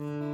Mm-hmm.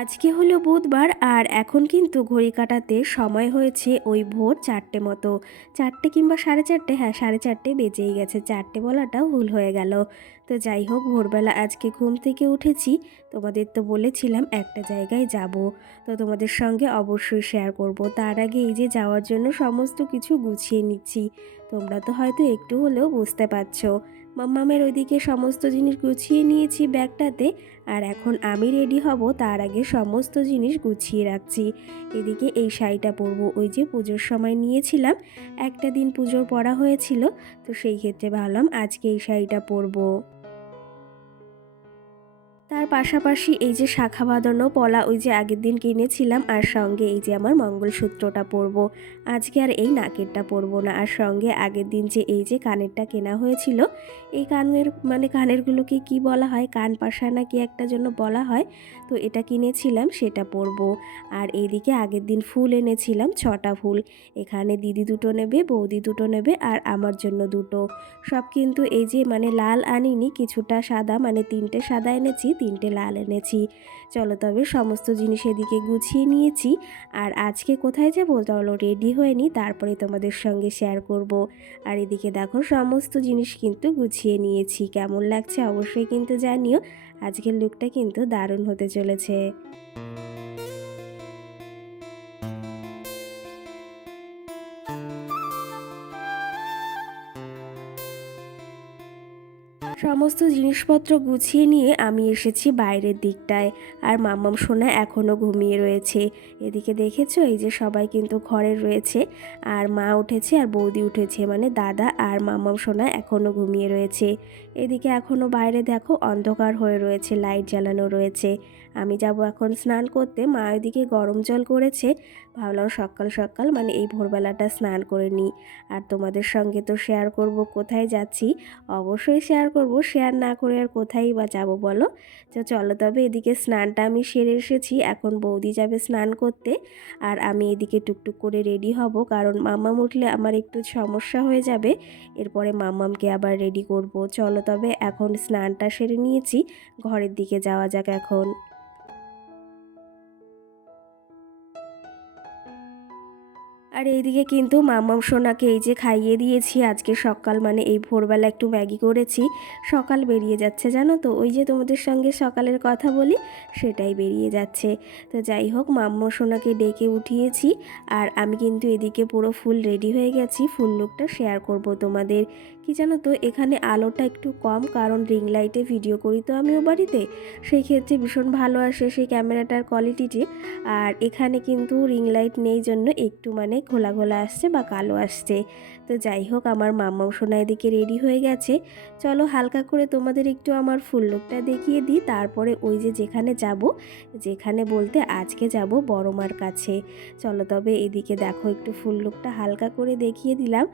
আজকে হলো বুধবার আর এখন কিন্তু ঘড়ি কাটাতে সময় হয়েছে ওই ভোর চারটে মতো। চারটে কিংবা সাড়ে চারটে হ্যাঁ সাড়ে চারটে বেজেই গেছে। চারটে বলাটাও ভুল হয়ে গেল। তো যাই হোক, ভোরবেলা আজকে ঘুম থেকে উঠেছি। তোমাদের তো বলেছিলাম একটা জায়গায় যাব। তো তোমাদের সঙ্গে অবশ্যই শেয়ার করব। তার আগে এই যে যাওয়ার জন্য সমস্ত কিছু গুছিয়ে নিচ্ছি। তোমরা তো হয়তো একটু হলেও বুঝতে পারছ। মাম্মামের ওইদিকে সমস্ত জিনিস গুছিয়ে নিয়েছি ব্যাগটাতে, আর এখন আমি রেডি হব, তার আগে সমস্ত জিনিস গুছিয়ে রাখছি। এদিকে এই শাড়িটা পরবো, ওই যে পুজোর সময় নিয়েছিলাম, একটা দিন পুজোর পরা হয়েছিল, তো সেই ক্ষেত্রে ভাবলাম আজকে এই শাড়িটা পরবো। তার পাশাপাশি এই যে শাখা বাঁধানো পলা, ওই যে আগের দিন কিনেছিলাম আর সঙ্গে এই যে আমার মঙ্গলসূত্রটা পরবো। আজকে আর এই নাকেরটা পরবো না। আর সঙ্গে আগের দিন যে এই যে কানেরটা কেনা হয়েছিল, এই কানের মানে কানেরগুলোকে কি বলা হয়, কান পাশা না কি একটা জন্য বলা হয়, তো এটা কিনেছিলাম, সেটা পরবো। আর এইদিকে আগের দিন ফুল এনেছিলাম, ছটা ফুল। এখানে দিদি দুটো নেবে, বৌদি দুটো নেবে, আর আমার জন্য দুটো। সব কিন্তু এই যে মানে লাল আনিনি, কিছুটা সাদা মানে তিনটে সাদা এনেছি তিনটে লাল এনেছি। চলো তবে সমস্ত জিনিস এদিকে গুছিয়ে নিয়েছি। আর আজকে কোথায় যাব? চলো রেডি হয়ে নি, তারপরে তোমাদের সঙ্গে শেয়ার করব। আর এদিকে দেখো, সমস্ত জিনিস কিন্তু গুছিয়ে নিয়েছি। কেমন লাগছে অবশ্যই কিন্তু জানিও। আজকের লুকটা কিন্তু দারুণ হতে চলেছে। সমস্ত জিনিসপত্র গুছিয়ে নিয়ে আমি এসেছি বাইরের দিকটায়। আর মাম্মাম সোনা এখনও ঘুমিয়ে রয়েছে। এদিকে দেখেছ? এই যে সবাই কিন্তু ঘরে রয়েছে। আর মা উঠেছে আর বৌদি উঠেছে। মানে দাদা আর মাম্মাম সোনা এখনও ঘুমিয়ে রয়েছে। এদিকে এখনও বাইরে দেখো অন্ধকার হয়ে রয়েছে, লাইট জ্বালানো রয়েছে। আমি যাব এখন স্নান করতে। মা ওইদিকে গরম জল করেছে। ভাবলাম সকাল সকাল মানে এই ভোরবেলাটা স্নান করে নিই। আর তোমাদের সঙ্গে তো শেয়ার করব কোথায় যাচ্ছি? অবশ্যই শেয়ার করব। শেয়ার না করে আর কোথায় বা যাব বলো? তো চলো তবে এদিকে স্নানটা আমি সেরে এসেছি। এখন বৌদি যাবে স্নান করতে। আর আমি এদিকে টুকটুক করে রেডি হব। কারণ মাম্মাম উঠলে আমার একটু সমস্যা হয়ে যাবে। এরপরে মাম্মামকে আবার রেডি করব। চলো তবে এখন স্নানটা সেরে নিয়েছি। ঘরের দিকে যাওয়া যাক এখন। আর এইদিকে কিন্তু মামাম সোনাকে এই যে খাইয়ে দিয়েছি, আজকে সকাল মানে এই ভোরবেলা একটু ম্যাগি করেছি, সকাল বেরিয়ে যাচ্ছে জানো তো? ওই যে তোমাদের সঙ্গে সকালের কথা বলি, সেটাই বেরিয়ে যাচ্ছে। তো যাই হোক, মাম্মা সোনাকে ডেকে উঠিয়েছি, আর আমি কিন্তু এদিকে পুরো ফুল রেডি হয়ে গেছি, ফুল লুকটা শেয়ার করব তোমাদের। কি জানো তো, এখানে আলোটা একটু কম, কারণ রিং লাইটে ভিডিও করি তো আমিও বাড়িতে। সেই ক্ষেত্রে ভীষণ ভালো আসে সেই ক্যামেরাটার কোয়ালিটিটি আর এখানে কিন্তু রিং লাইট নেই জন্য একটু মানে ঘোলা ঘোলা আসছে বা কালো আসছে। তো যাই হোক, আমার মাম্মাও সোনা এদিকে রেডি হয়ে গেছে। চলো হালকা করে তোমাদের একটু আমার ফুল লুকটা দেখিয়ে দিই। তারপরে ওই যে যেখানে যাব, যেখানে বলতে আজকে যাব বড় মার কাছে। চলো তবে এদিকে দেখো একটু ফুল লুকটা হালকা করে দেখিয়ে দিলাম।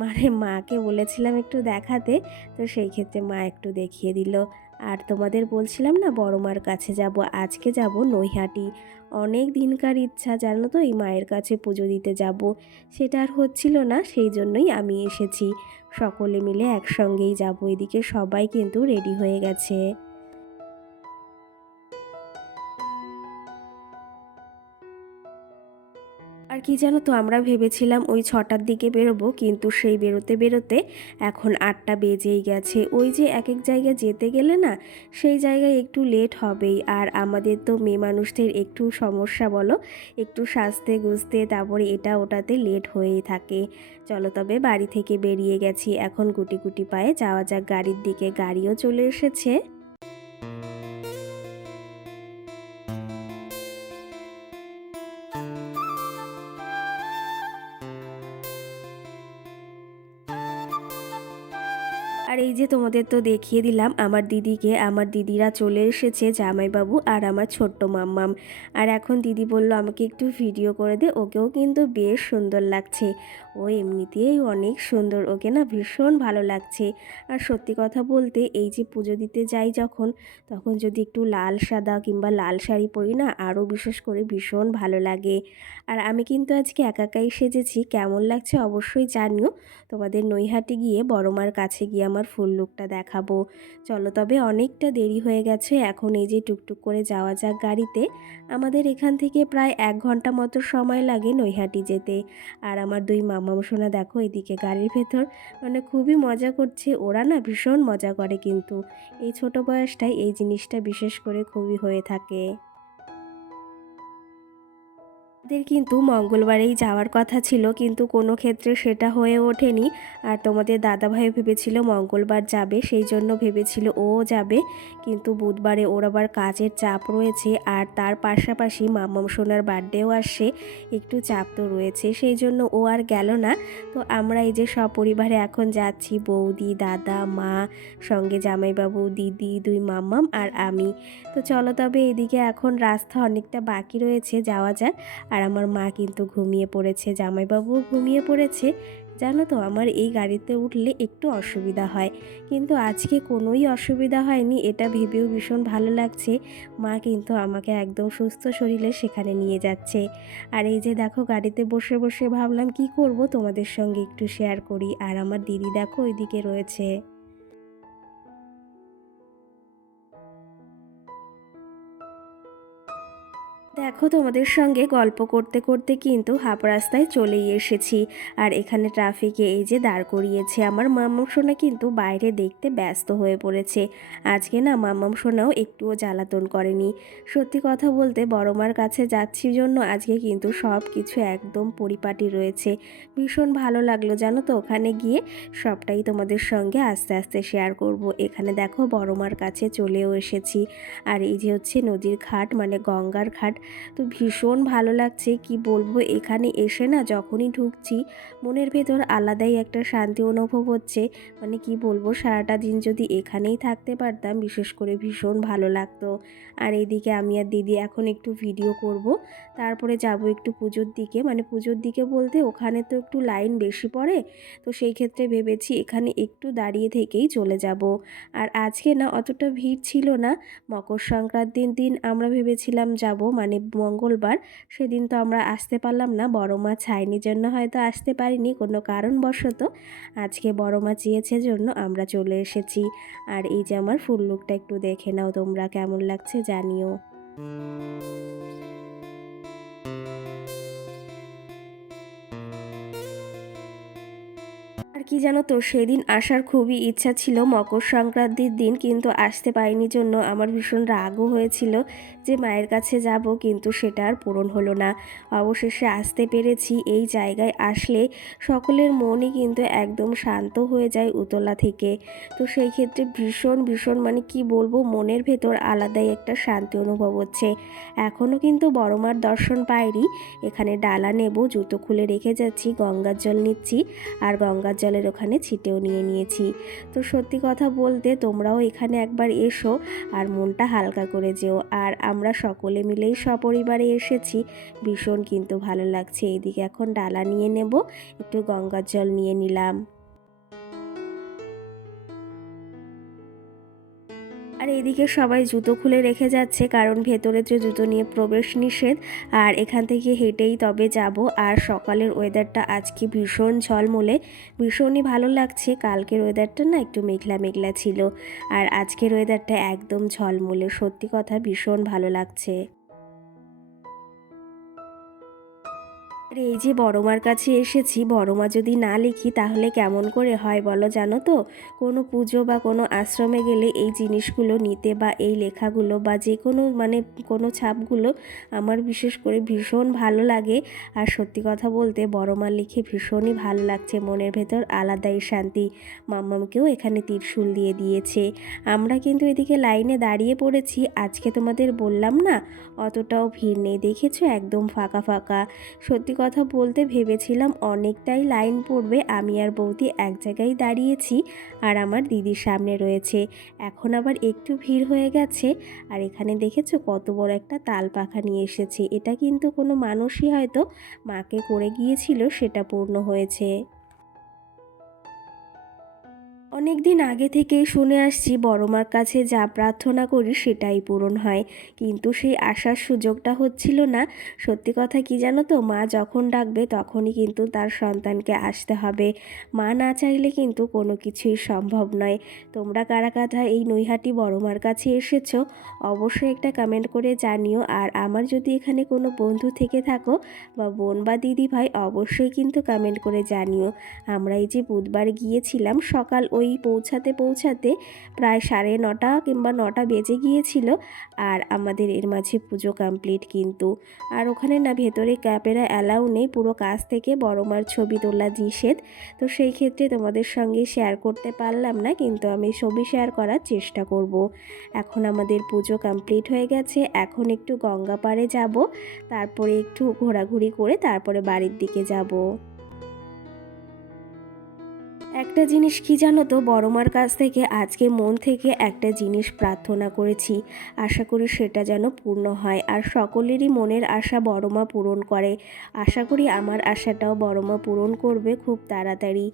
মানে মাকে বলেছিলাম একটু দেখাতে, তো সেই ক্ষেত্রে মা একটু দেখিয়ে দিল। আর তোমাদের বলছিলাম না, বড় মার কাছে যাব, আজকে যাব নৈহাটি। অনেক দিনকার ইচ্ছা, জানো তো, এই মায়ের কাছে পুজো দিতে যাব। সেটা আর হচ্ছিল না, সেই জন্যই আমি এসেছি। সকলে মিলে একসঙ্গেই যাব, এদিকে সবাই কিন্তু রেডি হয়ে গেছে। কি জানো তো, আমরা ভেবেছিলাম ওই ছটার দিকে বেরোবো, কিন্তু সেই বেরোতে বেরোতে এখন আটটা বেজেই গেছে। ওই যে এক এক জায়গায় যেতে গেলে না, সেই জায়গায় একটু লেট হবেই। আর আমাদের তো মেয়ে মানুষদের একটু সমস্যা বলো, একটু সাজতে গুজতে, তারপরে এটা ওটাতে লেট হয়েই থাকে। চলো তবে বাড়ি থেকে বেরিয়ে গেছি, এখন গুটি গুটি পায়ে যাওয়া যাক, গাড়ির দিকে গাড়িও চলে এসেছে। যে তোমাদের তো দেখিয়ে দিলাম, আমার দিদিকে, আমার দিদিরা চলে এসেছে জামাইবাবু আর আমার ছোট্ট মাম্মাম। আর এখন দিদি বলল, আমাকে একটু ভিডিও করে দে, ওকেও কিন্তু বেশ সুন্দর লাগছে। ও এমনিতেই অনেক সুন্দর, ওকে না ভীষণ ভালো লাগছে। আর সত্যি কথা বলতে, এই যে পুজো দিতে যাই যখন, তখন যদি একটু লাল সাদা কিংবা লাল শাড়ি পরি না, আরও বিশেষ করে ভীষণ ভালো লাগে। আর আমি কিন্তু আজকে একাকাই সেজেছি, কেমন লাগছে অবশ্যই জানিও। তোমাদের নৈহাটি গিয়ে বড়মার কাছে গিয়ে আমার ফুল লুকটা দেখাবো। চলো তবে অনেকটা দেরি হয়ে গেছে, এখন এই যে টুকটুক করে যাওয়া যাক গাড়িতে। আমাদের এখান থেকে প্রায় এক ঘণ্টা মতো সময় লাগে নৈহাটি যেতে। আর আমার দুই মামা সোনা দেখো এদিকে গাড়ির ভেতর মানে খুবই মজা করছে। ওরা না ভীষণ মজা করে কিন্তু। এই ছোট বয়সটায় এই জিনিসটা বিশেষ করে খুবই হয়ে থাকে। আমাদের কিন্তু মঙ্গলবারেই যাওয়ার কথা ছিল, কিন্তু কোনো ক্ষেত্রে সেটা হয়ে ওঠেনি। আর তোমাদের দাদাভাই ভেবেছিল মঙ্গলবার যাবে, সেই জন্য ভেবেছিল ও যাবে। কিন্তু বুধবারে ওর আবার কাজের চাপ রয়েছে, আর তার পাশাপাশি মামাম সোনার বার্থডেও আসছে, একটু চাপ তো রয়েছে, সেই জন্য ও আর গেল না। তো আমরা এই যে সপরিবারে এখন যাচ্ছি, বৌদি, দাদা, মা, সঙ্গে জামাইবাবু, দিদি, দুই মাম্মাম আর আমি। তো চলো তবে এদিকে এখন রাস্তা অনেকটা বাকি রয়েছে, যাওয়া যাক। আর আমার মা কিন্তু ঘুমিয়ে পড়েছে জামাইবাবুও ঘুমিয়ে পড়েছে। জানো তো, আমার এই গাড়িতে উঠলে একটু অসুবিধা হয়। কিন্তু আজকে কোনোই অসুবিধা হয়নি, এটা ভেবেও ভীষণ ভালো লাগছে। মা কিন্তু আমাকে একদম সুস্থ শরীরে সেখানে নিয়ে যাচ্ছে। আর এই যে দেখো, গাড়িতে বসে বসে ভাবলাম, কি করব? তোমাদের সঙ্গে একটু শেয়ার করি। আর আমার দিদি দেখো, ওইদিকে রয়েছে। দেখো তোমাদের সঙ্গে গল্প করতে করতে কিন্তু হাফ রাস্তায় চলেই এসেছি। আর এখানে ট্রাফিকে এই যে দাঁড় করিয়েছে, আমার মাম্মাম সোনা কিন্তু বাইরে দেখতে ব্যস্ত হয়ে পড়েছে। আজকে না মাম্মাম সোনাও একটুও জ্বালাতন করেনি। সত্যি কথা বলতে বড় মার কাছে যাচ্ছি জন্য আজকে কিন্তু সব কিছু একদম পরিপাটি রয়েছে। ভীষণ ভালো লাগল জানো তো, ওখানে গিয়ে সবটাই তোমাদের সঙ্গে আস্তে আস্তে শেয়ার করব। এখানে দেখো বড় মার কাছে চলেও এসেছি। আর এই যে হচ্ছে নদীর ঘাট মানে গঙ্গার ঘাট তো ভীষণ ভালো লাগছে কি বলব? এখানে এসে না যখনই ঢুকছি, মনের ভেতর আলাদাই একটা শান্তি অনুভব হচ্ছে। মানে কি বলব? সারাটা দিন যদি এখানেই থাকতে পারতাম, বিশেষ করে ভীষণ ভালো লাগতো। আর এইদিকে আমি আর দিদি এখন একটু ভিডিও করব। তারপরে যাব একটু পুজোর দিকে। মানে পুজোর দিকে বলতে ওখানে তো একটু লাইন বেশি পড়ে। তো সেই ক্ষেত্রে ভেবেছি এখানে একটু দাঁড়িয়ে থেকেই চলে যাব। আর আজকে না অতটা ভিড় ছিল না। মকর সংক্রান্তির দিন আমরা ভেবেছিলাম যাব। মানে মঙ্গলবার, সেদিন তো আমরা আসতে পারলাম না। বড় মাছ ছাইনি জন্য হয়তো আসতে পারিনি, কোনো কারণবশত আজকে বড় মাছ চেয়েছে জন্য আমরা চলে এসেছি। আর এই যে আমার ফুল লুকটা একটু দেখে নাও তোমরা, কেমন লাগছে জানিও। কি জানো তো, সেদিন আসার খুবই ইচ্ছা ছিল, মকর সংক্রান্তির দিন কিন্তু আসতে পারিনি জন্য আমার ভীষণ রাগও হয়েছিল যে মায়ের কাছে যাব, কিন্তু সেটা আর পূরণ হলো না। অবশেষে আসতে পেরেছি, এই জায়গায় আসলে সকলের মনই কিন্তু একদম শান্ত হয়ে যায় উতলা থেকে। তো সেই ক্ষেত্রে ভীষণ ভীষণ মানে কি বলব, মনের ভেতর আলাদাই একটা শান্তি অনুভব হচ্ছে। এখনও কিন্তু বড় মার দর্শন পাইনি, এখানে ডালা নেব, জুতো খুলে রেখে যাচ্ছি, গঙ্গার জল নিচ্ছি, আর গঙ্গার জলের ওখানে ছিটেও নিয়ে নিয়েছি। তো সত্যি কথা বলতে তোমরাও এখানে একবার এসো আর মনটা হালকা করে যেও। আর আমরা সকলে মিলেই সপরিবারে এসেছি। ভীষণ কিন্তু ভালো লাগছে। এদিকে এখন ডালা নিয়ে নেব, একটু গঙ্গার জল নিয়ে নিলাম। আর এদিকে সবাই জুতো খুলে রেখে যাচ্ছে, কারণ ভেতরে যে জুতো নিয়ে প্রবেশ নিষেধ, আর এখান থেকে হেঁটেই তবে যাব। আর সকালের ওয়েদারটা আজকে ভীষণ ঝলমলে, ভীষণই ভালো লাগছে। কালকের ওয়েদারটা না একটু মেঘলা মেঘলা ছিল, আর আজকের ওয়েদারটা একদম ঝলমলে। সত্যি কথা, ভীষণ ভালো লাগছে। এই যে বড়মার কাছে এসেছি, বড়মা যদি না লিখি তাহলে কেমন করে হয় বলো জানো তো? কোনো পুজো বা কোনো আশ্রমে গেলে এই জিনিসগুলো নিতে বা এই লেখাগুলো বা যে কোনো মানে কোনো ছাপগুলো আমার বিশেষ করে ভীষণ ভালো লাগে। আর সত্যি কথা বলতে বড়মা লিখে ভীষণই ভালো লাগছে, মনের ভেতর আলাদাই শান্তি। মাম্মামকেও এখানে তীরশুল দিয়ে দিয়েছে। আমরা কিন্তু এদিকে লাইনে দাঁড়িয়ে পড়েছি, আজকে তোমাদের বললাম না? অতটাও ভিড় নেই, দেখেছ? একদম ফাঁকা ফাঁকা। সত্যি কথা বলতে ভেবেছিলাম অনেকটাই লাইন পড়বে, আমি আর বৌদি এক জায়গায় দাঁড়িয়েছি আর আমার দিদির সামনে রয়েছে। এখন আবার একটু ভিড় হয়ে গেছে আর এখানে দেখেছ কত বড় একটা তাল পাখা নিয়ে এসেছে। এটা কিন্তু কোনো মানুষই হয়তো মাকে করে গিয়েছিল, সেটা পূর্ণ হয়েছে। অনেক দিন আগে থেকেই শুনে আসছি, বড়মার কাছে যা প্রার্থনা করি সেটাই পূরণ হয়। কিন্তু সেই আসার সুযোগটা হচ্ছিল না। সত্যি কথা কি জানো তো, মা যখন ডাকবে তখনই কিন্তু তার সন্তানকে আসতে হবে। মা না চাইলে কিন্তু কোনো কিছুই সম্ভব নয়। তোমরা কারা কারা এই নৈহাটি বড়মার কাছে এসেছ, অবশ্যই একটা কমেন্ট করে জানিও। আর আমার যদি এখানে কোনো বন্ধু থেকে থাকো বা বোন বা দিদি ভাই অবশ্যই কিন্তু কমেন্ট করে জানিও। আমরা এই যে বুধবার গিয়েছিলাম, সকাল ওই পৌঁছাতে পৌঁছাতে প্রায় সাড়ে নটা কিংবা নটা বেজে গিয়েছিল আর আমাদের এর মাঝে পুজো কমপ্লিট কিন্তু। আর ওখানে না ভেতরে ক্যাপেরা অ্যালাউ নেই, পুরো কাছ থেকে বড়মার ছবি তোলা নিষেধ। তো সেই ক্ষেত্রে তোমাদের সঙ্গে শেয়ার করতে পারলাম না, কিন্তু আমি ছবি শেয়ার করার চেষ্টা করব। এখন আমাদের পুজো কমপ্লিট হয়ে গেছে, এখন একটু গঙ্গা পাড়ে যাব, তারপরে একটু ঘোরাঘুরি করে তারপরে বাড়ির দিকে যাব। একটা জিনিস কি জানো তো বড়মার কাছ থেকে আজকে মন থেকে একটা জিনিস প্রার্থনা করেছি। আশা করি সেটা যেন পূর্ণ হয়। আর সকলেরই মনের আশা বড়মা পূরণ করে। আশা করি আমার আশাটাও বড়মা পূরণ করবে খুব তাড়াতাড়ি।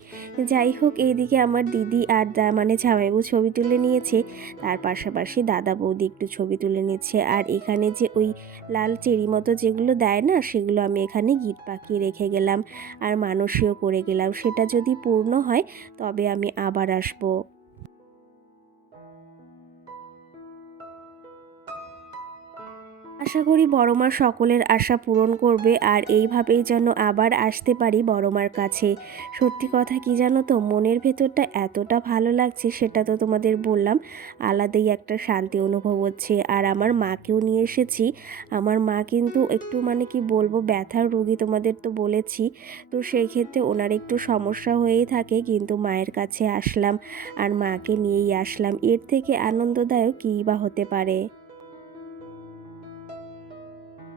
যাই হোক, এইদিকে আমার দিদি আর দা মানে জামাইবু ছবি তুলে নিয়েছে। তার পাশাপাশি দাদা বৌদি একটু ছবি তুলে নিচ্ছে। আর এখানে যে ওই লাল চেরি মতো যেগুলো দেয় না, সেগুলো আমি এখানে গিট পাকিয়ে রেখে গেলাম। আর মানুষীয় করে গেলাম। সেটা যদি পূর্ণ হয় তবে আমি আবার আসব। আশা করি বড়মা সকলের আশা পূরণ করবে আর এইভাবেই যেন আবার আসতে পারি বড়মার কাছে। সত্যি কথা কি জানো তো, মনের ভেতরটা এতটা ভালো লাগছে সেটা তো তোমাদের বললাম। আলাদাই একটা শান্তি অনুভব হচ্ছে। আর আমার মাকেও নিয়ে এসেছি। আমার মা কিন্তু একটু মানে কি বলব, ব্যথার রুগী তোমাদের তো বলেছি। তো সেই ক্ষেত্রে ওনার একটু সমস্যা হয়েই থাকে, কিন্তু মায়ের কাছে আসলাম আর মাকে নিয়েই আসলাম। এর থেকে আনন্দদায়ক কী বা হতে পারে?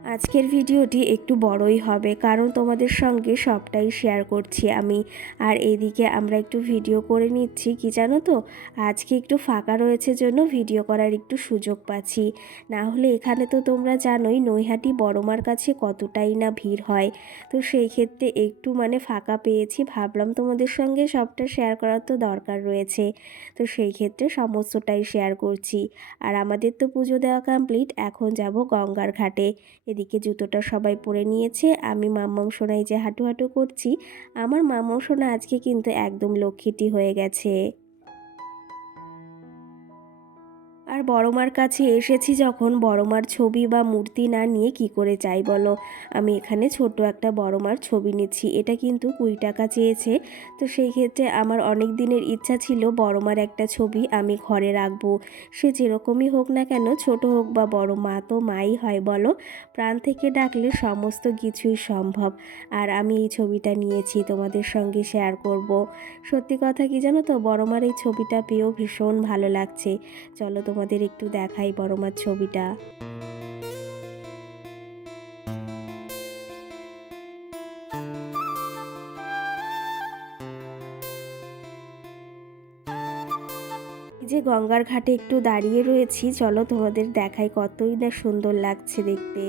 আজকের ভিডিওটি একটু বড়ই হবে, কারণ তোমাদের সঙ্গে সবটাই শেয়ার করছি আমি। আর এদিকে আমরা একটু ভিডিও করে নিচ্ছি, কি জানো তো? আজকে একটু ফাঁকা রয়েছে জন্য ভিডিও করার একটু সুযোগ পাচ্ছি। না হলে এখানে তো তোমরা জানোই নৈহাটি বড়মার কাছে কতটাই না ভিড় হয়। তো সেই ক্ষেত্রে একটু মানে ফাঁকা পেয়েছি, ভাবলাম তোমাদের সঙ্গে সবটা শেয়ার করার তো দরকার রয়েছে। তো সেই ক্ষেত্রে সমস্তটাই শেয়ার করছি। আর আমাদের তো পুজো দেওয়া কমপ্লিট এখন যাব গঙ্গার ঘাটে। এদিকে জুতোটা সবাই পরে নিয়েছে। আমি মাম্মাম সোনাই যে হাঁটু হাঁটু করছি, আমার মাম্মাম সোনা আজকে কিন্তু একদম লক্ষ্মীটি হয়ে গেছে। আর বড়মার কাছে এসেছি যখন বড়মার ছবি বা মূর্তি না নিয়ে কি করে চাই বলো? আমি এখানে ছোট একটা বড়মার ছবি নিচ্ছি। এটা কিন্তু কুড়ি টাকা চেয়েছে। তো সেই ক্ষেত্রে আমার অনেক দিনের ইচ্ছা ছিল বড়মার একটা ছবি আমি ঘরে রাখব। সে যেরকমই হোক না কেন, ছোট হোক বা বড়, মা তো মাই হয় বলো? প্রাণ থেকে ডাকলে সমস্ত কিছুই সম্ভব। আর আমি এই ছবিটা নিয়েছি, তোমাদের সঙ্গে শেয়ার করব। সত্যি কথা কি জানো তো? বড়মার এই ছবিটা পেয়েও ভীষণ ভালো লাগছে। চলো তোমার তোমাদের একটু দেখাই বড় মাছ ছবিটা যে গঙ্গার ঘাটে একটু দাঁড়িয়ে রয়েছি, চলো তোমাদের দেখাই কতই না সুন্দর লাগছে দেখতে।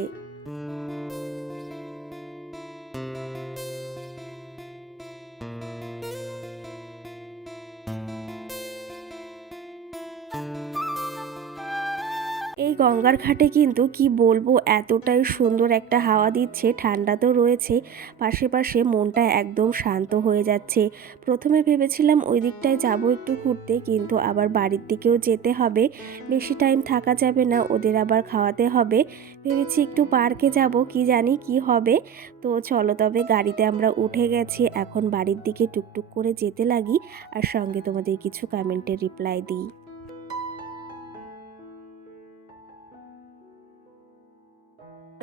গঙ্গার ঘাটে কিন্তু কি বলব, এতটাই সুন্দর একটা হাওয়া দিচ্ছে, ঠান্ডা তো রয়েছে, পাশে পাশে মনটা একদম শান্ত হয়ে যাচ্ছে। প্রথমে ভেবেছিলাম ওই দিকটায় যাব একটু ঘুরতে, কিন্তু আবার বাড়ির দিকেও যেতে হবে, বেশি টাইম থাকা যাবে না, ওদের আবার খাওয়াতে হবে। ভেবেছি একটু পার্কে যাব, কি জানি কি হবে। তো চলো তবে গাড়িতে আমরা উঠে গেছি, এখন বাড়ির দিকে টুকটুক করে যেতে লাগি, আর সঙ্গে তোমাদের কিছু কমেন্টের রিপ্লাই দিই।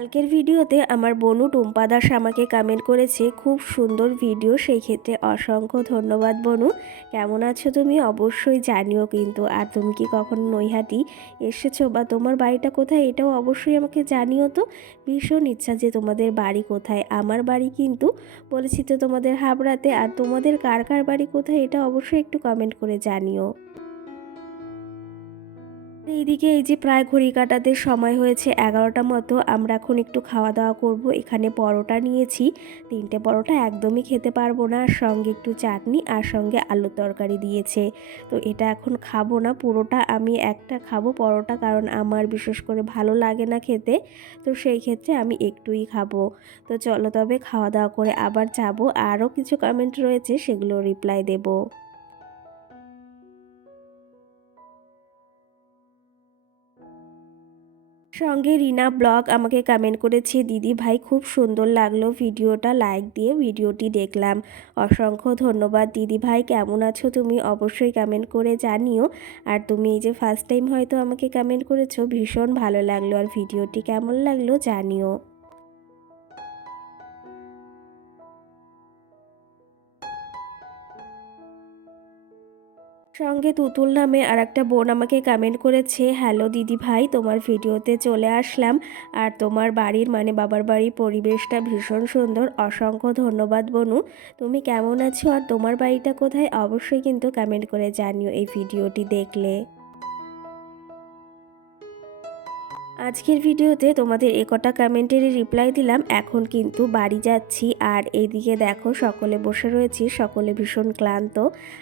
কালকের ভিডিওতে আমার বনু টুম্পা দাস আমাকে কমেন্ট করেছে, খুব সুন্দর ভিডিও সেই ক্ষেত্রে অসংখ্য ধন্যবাদ বনু। কেমন আছো তুমি? অবশ্যই জানিও কিন্তু। আর তুমি কি কখনো নৈহাটি এসেছ বা তোমার বাড়িটা কোথায়? এটাও অবশ্যই আমাকে জানিও তো। ভীষণ ইচ্ছা যে তোমাদের বাড়ি কোথায়। আমার বাড়ি কিন্তু বলেছি তো তোমাদের হাবড়াতে। আর তোমাদের কার কার বাড়ি কোথায়? এটা অবশ্যই একটু কমেন্ট করে জানিও। এইদিকে এই যে প্রায় ঘড়ি কাটাতে সময় হয়েছে এগারোটা মতো, আমরা এখন একটু খাওয়া দাওয়া করব। এখানে পরোটা নিয়েছি। তিনটে পরোটা একদমই খেতে পারব না সঙ্গে একটু চাটনি আর সঙ্গে আলুর তরকারি দিয়েছে। তো এটা এখন খাব না, পুরোটা আমি একটা খাব পরোটা, কারণ আমার বিশেষ করে ভালো লাগে না খেতে। তো সেই ক্ষেত্রে আমি একটুই খাব। তো চলো তবে খাওয়া দাওয়া করে আবার যাব। আরও কিছু কমেন্ট রয়েছে, সেগুলো রিপ্লাই দেবো। সঙ্গে রিনা ব্লগ আমাকে কমেন্ট করেছে, দিদি ভাই, খুব সুন্দর লাগল ভিডিওটা লাইক দিয়ে ভিডিওটি দেখলাম। অসংখ্য ধন্যবাদ দিদি ভাই, কেমন আছো তুমি? অবশ্যই কমেন্ট করে জানিও। আর তুমি এই যে ফার্স্ট টাইম হয়তো আমাকে কমেন্ট করেছ, ভীষণ ভালো লাগল। আর ভিডিওটি কেমন লাগল জানিও। সঙ্গে তুতুল নামে আর একটা বোন আমাকে কমেন্ট করেছে হ্যালো দিদি ভাই, তোমার ভিডিওতে চলে আসলাম। আর তোমার বাড়ির মানে বাবার বাড়ির পরিবেশটা ভীষণ সুন্দর। অসংখ্য ধন্যবাদ বনু। তুমি কেমন আছো? আর তোমার বাড়িটা কোথায়? অবশ্যই কিন্তু কমেন্ট করে জানিও এই ভিডিওটি দেখলে। আজকের ভিডিওতে তোমাদের একটা কমেন্টেরই রিপ্লাই দিলাম। এখন কিন্তু বাড়ি যাচ্ছি আর এইদিকে দেখো সকলে বসে রয়েছি, সকলে ভীষণ ক্লান্ত।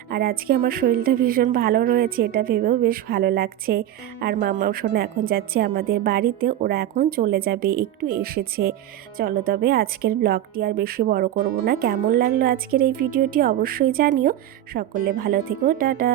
আর আজকে আমার শরীরটা ভীষণ ভালো রয়েছে, এটা ভেবেও বেশ ভালো লাগছে। আর মামা শোনা, এখন যাচ্ছে আমাদের বাড়িতে, ওরা এখন চলে যাবে, একটু এসেছে। চলো তবে আজকের ব্লগটি আর বেশি বড় করব না। কেমন লাগল আজকের এই ভিডিওটি অবশ্যই জানিও। সকলে ভালো থেকো, টাটা।